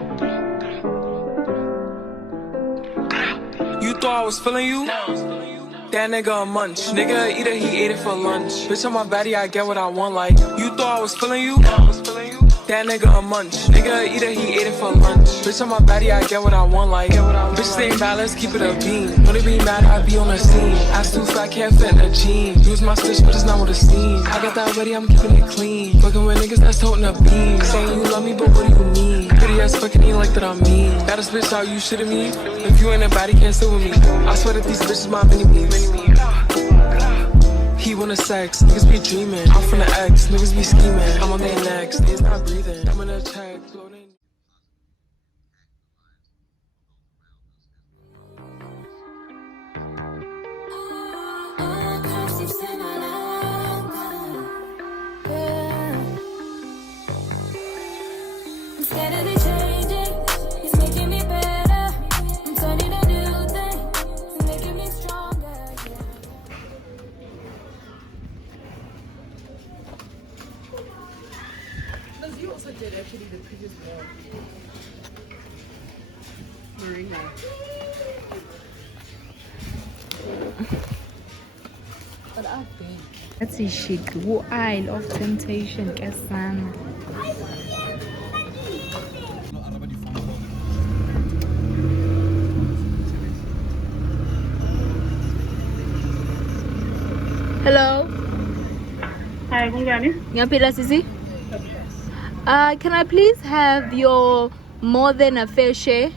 You thought I was feeling you? That nigga a munch. Nigga eat it, he ate it for lunch. Bitch on my body, I get what I want. Like, you thought I was feeling you? That nigga a munch. Nigga eat it, he ate it for lunch. Bitch on my body, I get what I want. Like, bitch stay bad, let's keep it a beam. When they be mad, I be on the scene. Ass too fat, can't fit in a jean. Use my stitch, but it's not what it seems. I got that ready, I'm keeping it clean. Fucking with niggas that's toting a beam. Saying you love me, but what do you mean? Pretty ass fucking ain't like that I mean. Baddest bitch, how you shitting me? If you ain't a baddie, can't sit with me. I swear that these bitches my mini-me's. He wanna sex, niggas be dreaming. I'm from the X, niggas be scheming. I'm on their necks, they's not breathing. I'm gonna check, floating. You also did actually the previous one. Marina. But I've been. That's a chic. Who Isle of Temptation, Kasana. Hello. Hi, Gungani. Ngapila sisi? Can I please have your more than a fair share?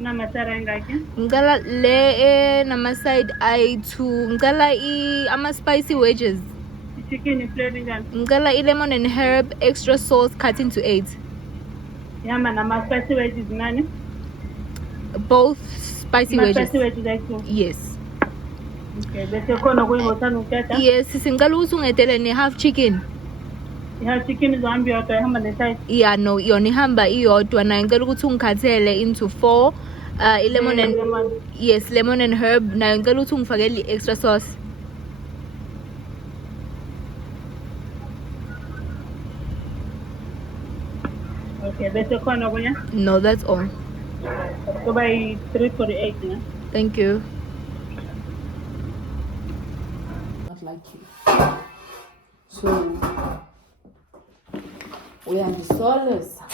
Namasara ngaki. Ngala le nama side I to ngala ama spicy wedges. Chicken flavor ngani. Ngala lemon and herb extra sauce cut into 8. Yama nama spicy wedges ngani. Both spicy wedges. Spicy wedges actually. Yes. Okay, bese khona kuyibotana ukhetha. Yes, singala usungethele ne half chicken. Yeah, chicken is one beyond hamba neside. Yeah, no, yona ihamba iyodwa na ngicela ukuthi ungikhathele into 4 lemon and yes, lemon and herb na ngicela ukuthi ungifakele extra sauce. Okay, bese khona kunya. No, that's all. So by 348, yeah. Thank you. Not like you. So uyandisoleza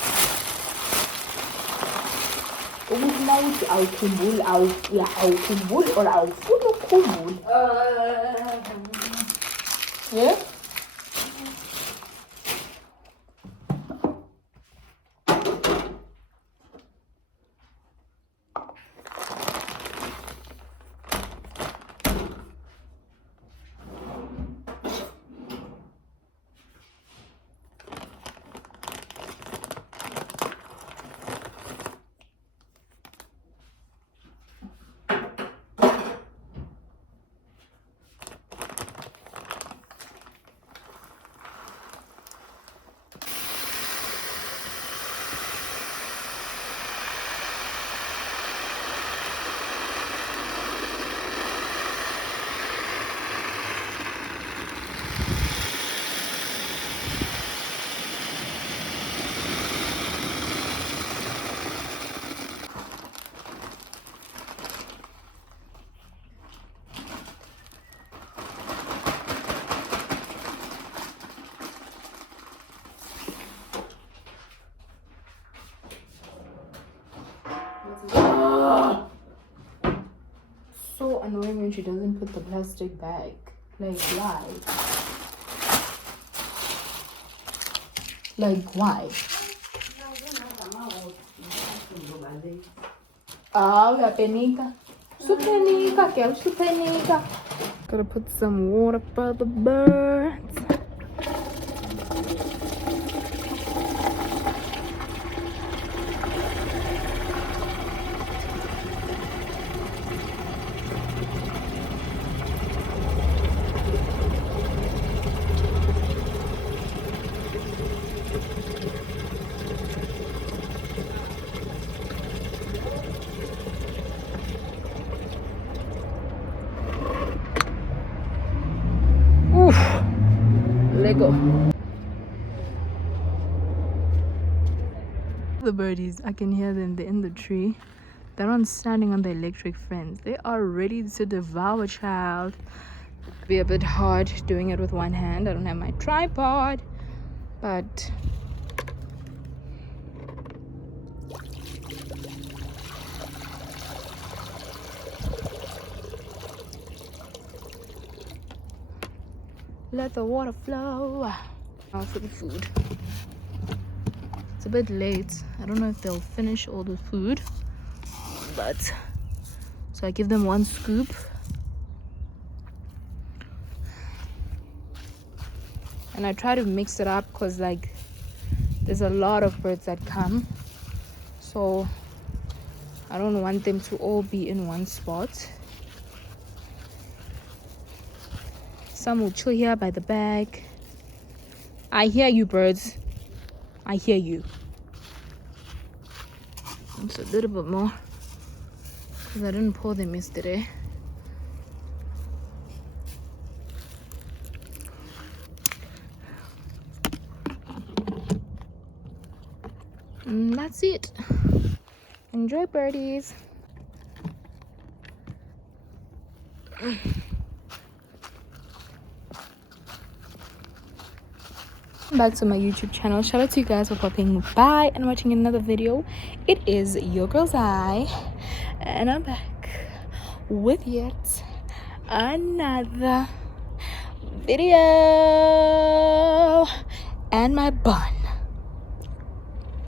ukuthi na uthi awukhumbuli awukhumbuli or awufuni ukukhumbula yeah. So annoying when she doesn't put the plastic back. Like why? Like why? Uyapenika. Supenika, girl, supenika. Gotta put some water for the birds. Lego. The birdies, I can hear them. They're in the tree. They're on standing on the electric fence. They are ready to devour, child. Be a bit hard doing it with one hand. I don't have my tripod, but let the water flow. Now for the food. It's a bit late. I don't know if they'll finish all the food, but so I give them one scoop. And I try to mix it up because like there's a lot of birds that come, so I don't want them to all be in one spot. Some will chill here by the bag. I hear you, birds. I hear you. It's a little bit more because I didn't pour them yesterday. And that's it. Enjoy, birdies. Back to my YouTube channel. Shout out to you guys for popping by and watching another video. It is your girl's eye, and I'm back with yet another video. And my bun.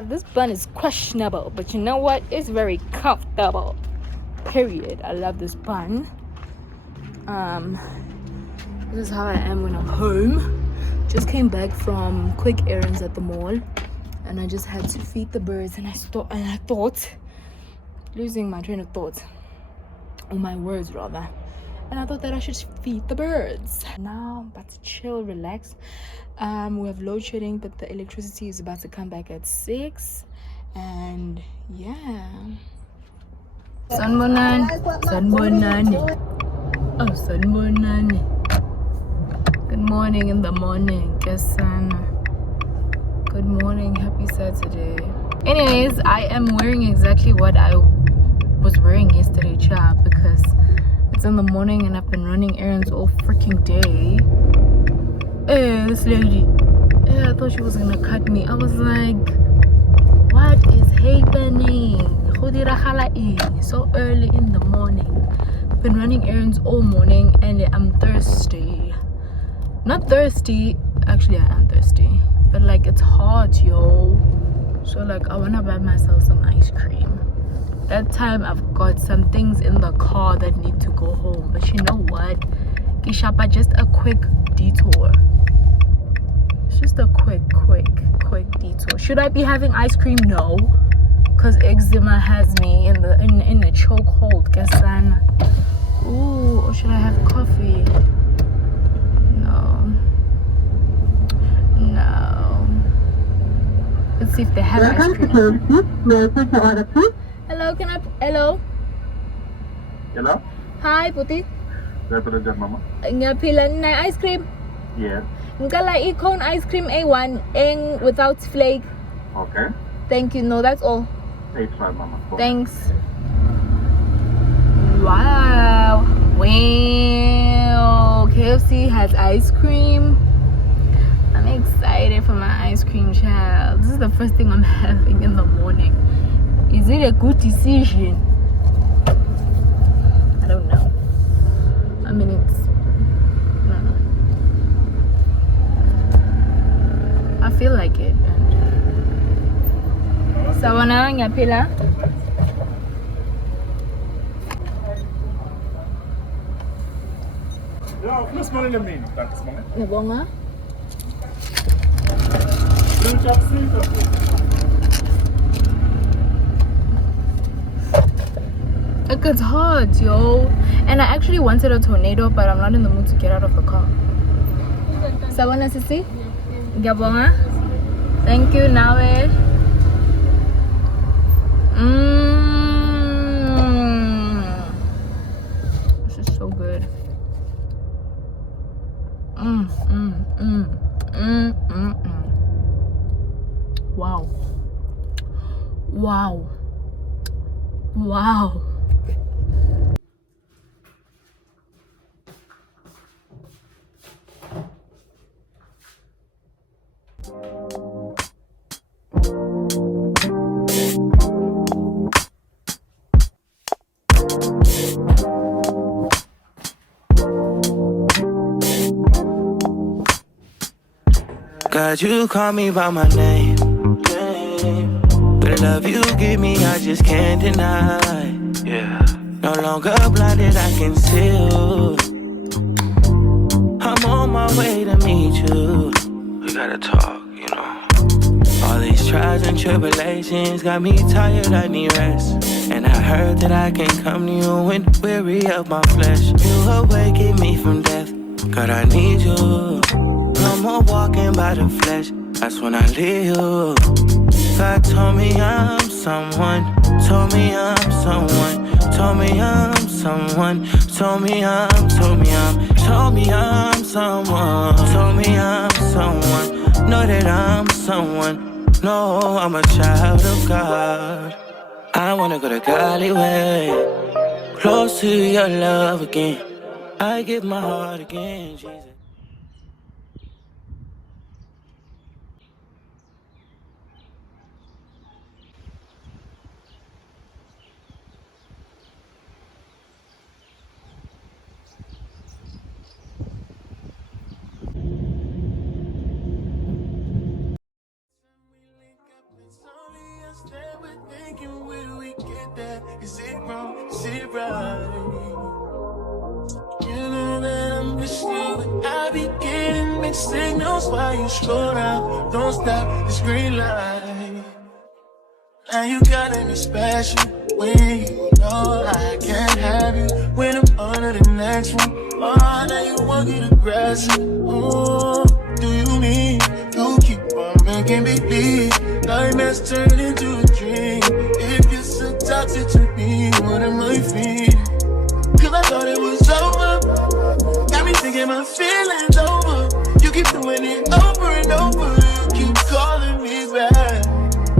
This bun is questionable, but you know what? It's very comfortable. Period. I love this bun. This is how I am when I'm home. Just came back from quick errands at the mall, and I just had to feed the birds. And I thought, losing my train of thought, or my words rather. And I thought that I should feed the birds. Now I'm about to chill, relax. We have load shedding, but the electricity is about to come back at 6, and yeah. Sunbonani, sunbonani, oh sunbonani. Good morning in the morning, Kesana. Good morning, happy Saturday. Anyways, I am wearing exactly what I was wearing yesterday, child, because it's in the morning and I've been running errands all freaking day. Hey, this lady. Yeah, I thought she was gonna cut me. I was like, what is happening? So early in the morning. I've been running errands all morning and I'm thirsty. Not thirsty, actually I am thirsty, but like it's hot, yo. So like I wanna buy myself some ice cream. That time I've got some things in the car that need to go home, but you know what? Kishapa, just a quick detour. It's just a quick detour. Should I be having ice cream? No, because eczema has me in a chokehold. Kesana. Ooh, or should I have coffee? No. Let's see if they have ice cream. Hello, hello? Hello? Hi, Puti. Representative Mama? Ngapila na ice cream? Yes. Ngala cone ice cream A1 eng without flake. Okay. Thank you. No, that's all. It's fine, Mama. Go. Thanks. Wow. Wow. KFC has ice cream. I'm excited for my ice cream, child. This is the first thing I'm having in the morning. Is it a good decision? I don't know. I mean, it's... I don't know. I feel like it. Sawana ngapila. Ja, plus mal in der Mine. Danke, Mama. Nabonga. It gets hot, yo. And I actually wanted a tornado, but I'm not in the mood to get out of the car. Sawana sisi? Gabonga? Thank you, Nawe. This is so good. Wow. Wow. Wow. God, you call me by my name. The love you give me, I just can't deny. Yeah. No longer blinded, I can see you. I'm on my way to meet you. We gotta talk, you know. All these trials and tribulations got me tired, I need rest. And I heard that I can come to you when weary of my flesh. You awaken me from death, God, I need you. No more walking by the flesh, that's when I leave you. God told me I'm someone, told me I'm someone, told me I'm someone, told me I'm someone, told me I'm someone, know that I'm someone, no, I'm a child of God. I wanna go the godly way, close to your love again. I give my heart again, Jesus. Is it wrong? Is it right? You know that I'm missing you, but I be getting mixed signals while you scroll down. Don't stop this green light. Now you gotta be special when you know I can't have you. When I'm on to the next one, oh, now you want to get aggressive. Oh, do you mean you keep on making me believe nightmares turn into a dream? If you're so toxic to me, what am I feeling? Cause I thought it was over, got me thinking my feelings over. You keep doing it over and over, you keep calling me back.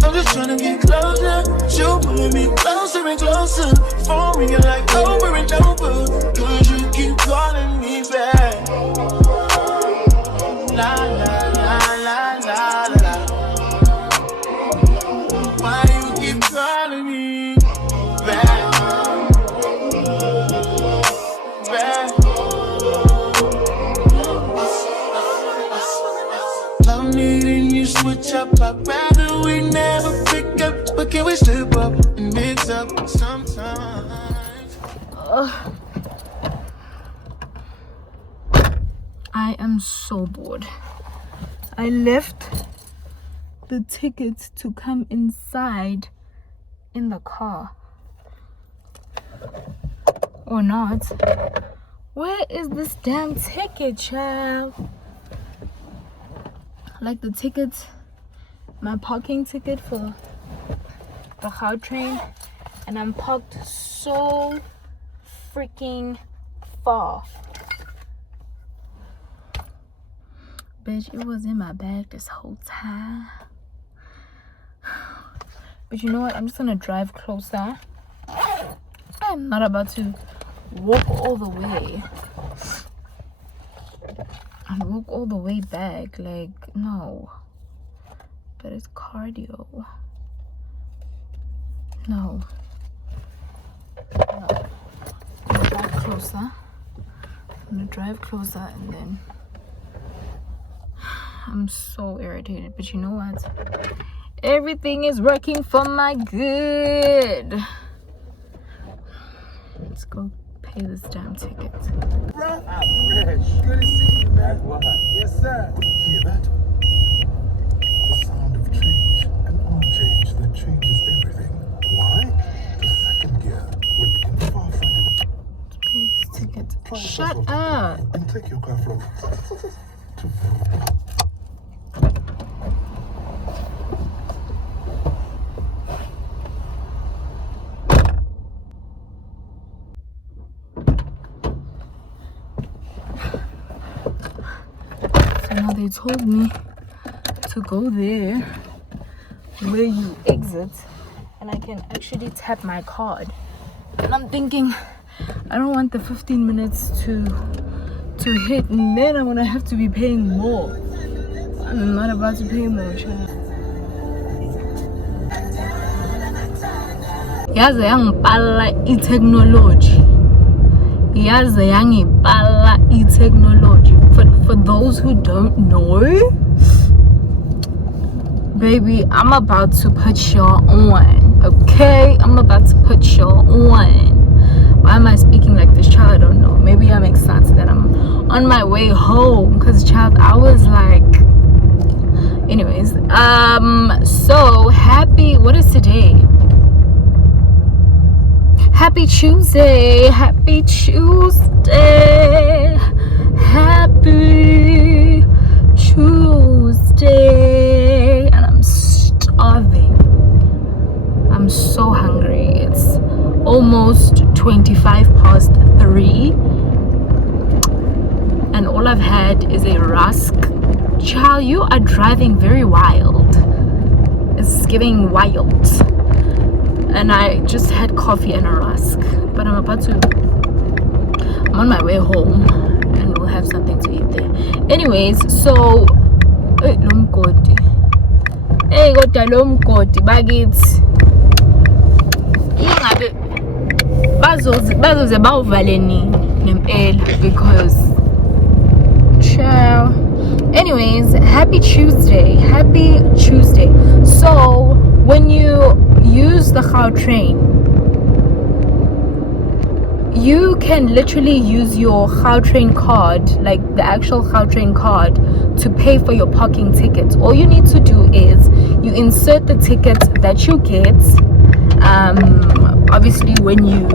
I'm just trying to get closer, you pulling me closer and closer. Phone ringing like over and over, cause you keep calling me back. La la la la la la. Why you keep calling me back? Love needing you switch up, I'd rather we never pick up. But can we slip up and mix up sometimes? I am so bored. I left the tickets to come inside in the car. Or not. Where is this damn ticket, child? Like the ticket, my parking ticket for the car train, and I'm parked so freaking far. Bitch, it was in my bag this whole time. But you know what? I'm just gonna drive closer. I'm not about to walk all the way and walk all the way back. Like, no. But it's cardio. No. I'm gonna drive closer. And then I'm so irritated. But you know what? Everything is working for my good. Let's go pay this damn ticket. Good to see you, man. Yes, sir. Hear that? The sound of change. An arm change that changes everything. Why? The second gear will begin far from you. Let's pay this ticket. Shut up. And take your car from to Now they told me to go there where you exit and I can actually tap my card. And I'm thinking, I don't want the 15 minutes to hit, and then I'm gonna have to be paying more. I'm not about to pay more, child. Yaze yangipala i-technology. Yaze yangipala i-technology. For those who don't know, baby, I'm about to put y'all on. Okay? I'm about to put y'all on. Why am I speaking like this, child? I don't know. Maybe I'm excited that I'm on my way home, because, child, I was like, anyways, so happy. What is today? Happy Tuesday. Happy Tuesday. Happy Tuesday. And I'm starving. I'm so hungry. It's almost 3:25, and all I've had is a rusk. Child, you are driving very wild. It's giving wild. And I just had coffee and a rusk, but I'm on my way home, and we'll have something to eat there. Anyways, so bagithi ingabe bazoze bawuvale nini nempela, because ciao. Anyways, happy Tuesday. So when you use the Gautrain, you can literally use your Gautrain card, like the actual Gautrain card, to pay for your parking tickets. All you need to do is you insert the ticket that you get. Obviously when you,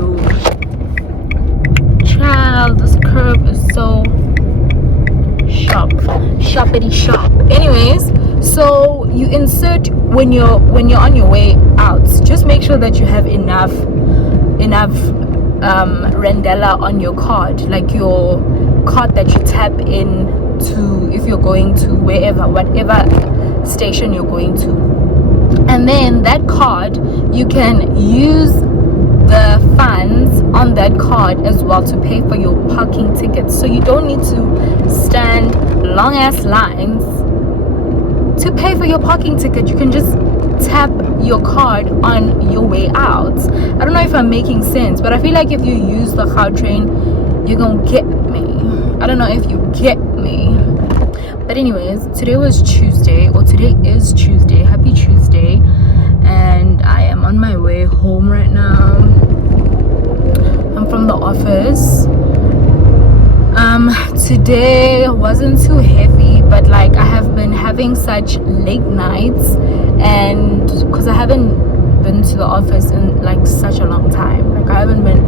child, this curve is so sharpity sharp. Anyways, so you insert when you're on your way out. Just make sure that you have enough Rendella on your card, like your card that you tap in to if you're going to whatever station you're going to. And then that card, you can use the funds on that card as well to pay for your parking tickets. So you don't need to stand long ass lines to pay for your parking ticket. You can just tap your card on your way out. I don't know if I'm making sense, but I feel like if you use the Gautrain, you're gonna get me. I don't know if you get me. But anyways, today is Tuesday. Happy Tuesday. And I am on my way home right now. I'm from the office. Today wasn't too heavy, but like I have been having such late nights, and because I haven't been to the office in like such a long time. Like I haven't been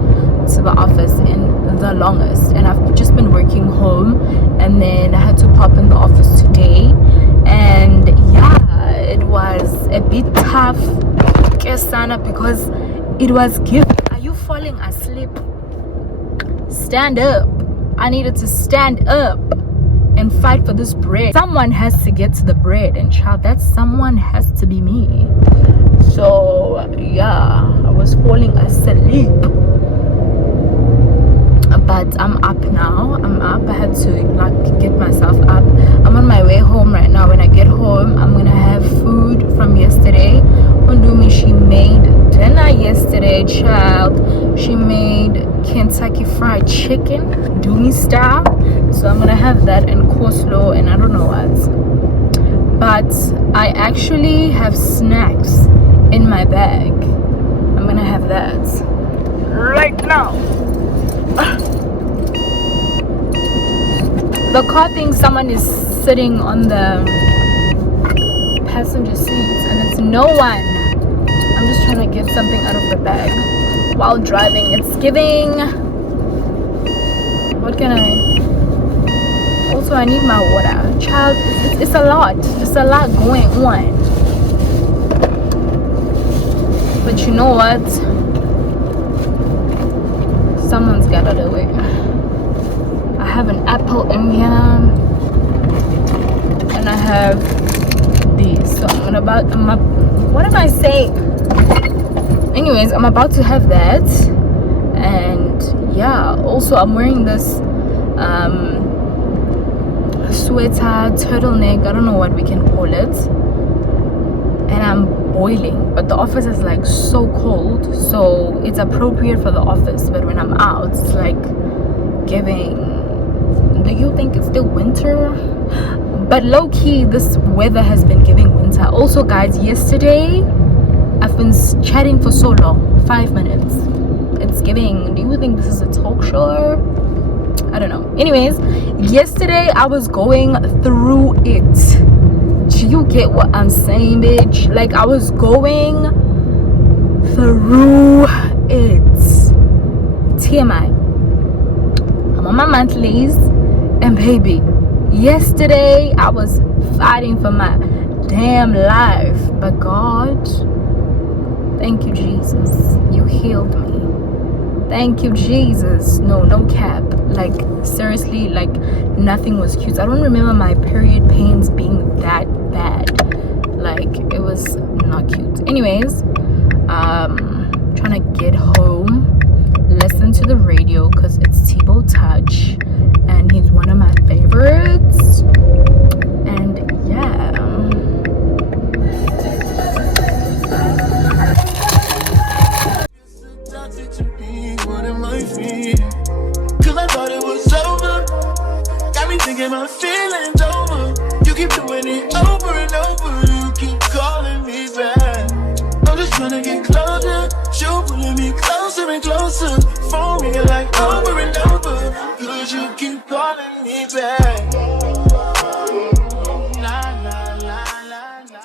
to the office in the longest, and I've just been working home, and then I had to pop in the office today, and yeah, it was a bit tough, Kesana, because it was giving. Are you falling asleep? Stand up. I needed to stand up and fight for this bread. Someone has to get to the bread, and child, that someone has to be me. So yeah, I was falling asleep, but I'm up now. I had to like get myself up. I'm on my way home right now. When I get home, I'm gonna have food from yesterday. Undumi, she made dinner yesterday, child. She made Kentucky Fried Chicken, Doomy style. So I'm gonna have that and coleslaw and I don't know what. But I actually have snacks in my bag. I'm gonna have that right now. The car thinks someone is sitting on the passenger seats, and it's no one. I'm just trying to get something out of the bag while driving. It's giving. What can I? Also, I need my water. Child, it's a lot. It's a lot going on. But you know what? Someone's got to do it. I have an apple in here, and I have these. So what am I saying? anyways, I'm about to have that. And yeah, also I'm wearing this sweater, turtleneck, I don't know what we can call it, and I'm boiling, but the office is like so cold, so it's appropriate for the office, but when I'm out it's like giving, do you think it's still winter? But low-key this weather has been giving winter. Also guys, yesterday I've been chatting for so long, 5 minutes. It's giving, do you think this is a talk show? I don't know. Anyways, yesterday I was going through it. Do you get what I'm saying, bitch? Like, I was going through it. TMI. I'm on my monthlies, and baby, yesterday I was fighting for my damn life, but God, thank you Jesus, you healed me. Thank you Jesus. No cap, like seriously, like nothing was cute. I don't remember my period pains being that bad. Like it was not cute. Anyways, trying to get home, listen to the radio because it's Tebow Touch and he's one of my favorites. And yeah, Cause I thought it was over. Got me thinking my feelings over. You keep doing it over and over. You keep calling me back. I'm just trying to get closer. You pulling me closer and closer. Phone ringing like over and over. Cause you keep calling me back. La la la la la.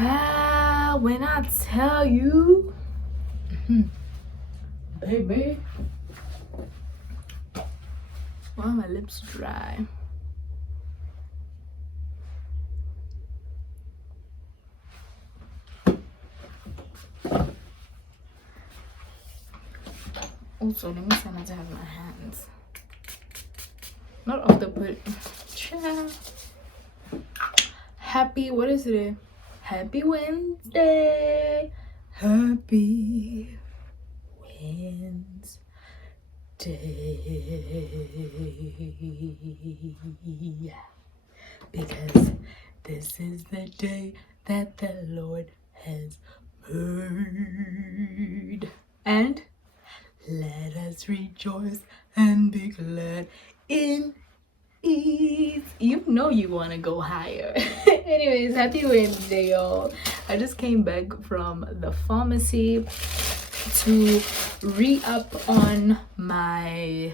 child, when I tell you, baby, why are my lips dry? Also, let me sanitize my hands. Not off the put. Child. Happy, what is it? Happy Wednesday. Happy Wednesday. Because this is the day that the Lord has made. And let us rejoice and be glad in it. You know you want to go higher. Anyways, happy Wednesday, y'all. I just came back from the pharmacy to re-up on my,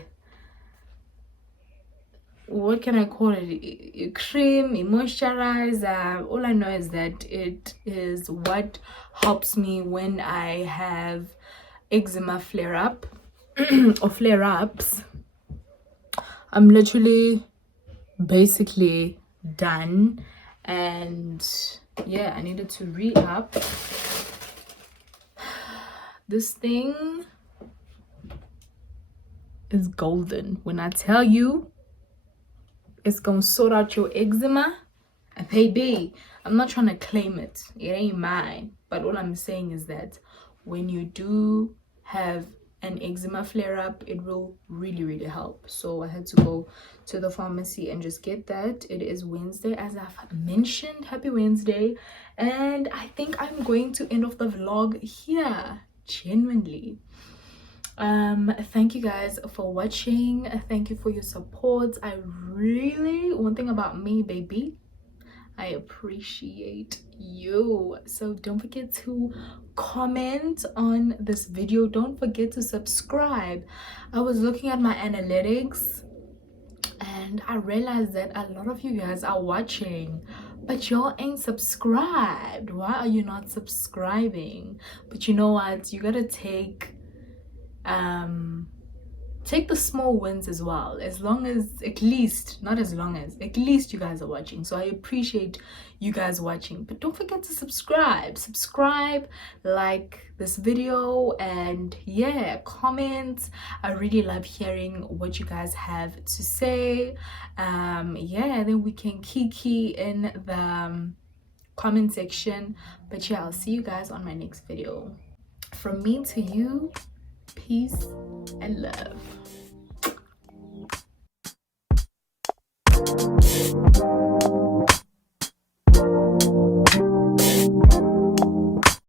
what can I call it, cream, moisturizer. All I know is that it is what helps me when I have eczema flare-up or flare-ups. I'm literally basically done, and yeah, I needed to re-up. This thing is golden. When I tell you it's gonna sort out your eczema, and baby, I'm not trying to claim it, it ain't mine, but all I'm saying is that when you do have an eczema flare-up, it will really help. So I had to go to the pharmacy and just get that. It is Wednesday, as I've mentioned. Happy Wednesday. And I think I'm going to end off the vlog here, genuinely. Thank you guys for watching. Thank you for your support. I really, one thing about me, baby, I appreciate you. So don't forget to comment on this video. Don't forget to subscribe. I was looking at my analytics and I realized that a lot of you guys are watching, but y'all ain't subscribed. Why are you not subscribing? But you know what, you gotta take take the small wins as well, as long as, at least you guys are watching. So I appreciate you guys watching, but don't forget to subscribe, like this video, and yeah, comment. I really love hearing what you guys have to say. Yeah, then we can kiki in the comment section. But yeah, I'll see you guys on my next video. From me to you, peace and love.